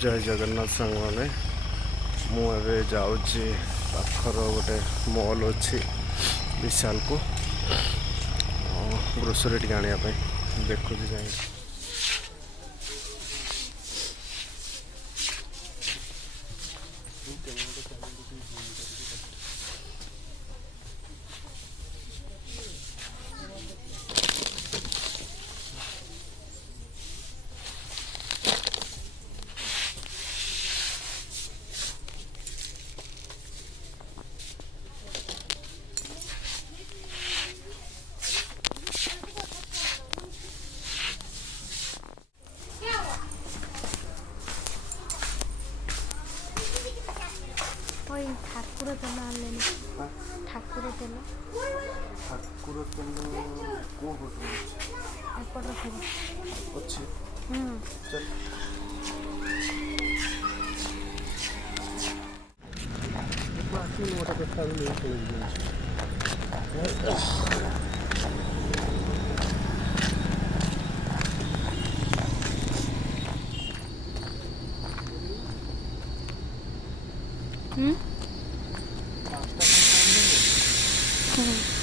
जय जगन्नाथ सांग मैंने मुझे जाऊँगी पाखर गोटे मॉल अच्छी विशाल को ग्रोसरी टी आने देखुची जाए ठाकुर तेल आने ठाकुर तेल ठाकुर तेल को एपट अच्छी चल गोटे कथा हम्म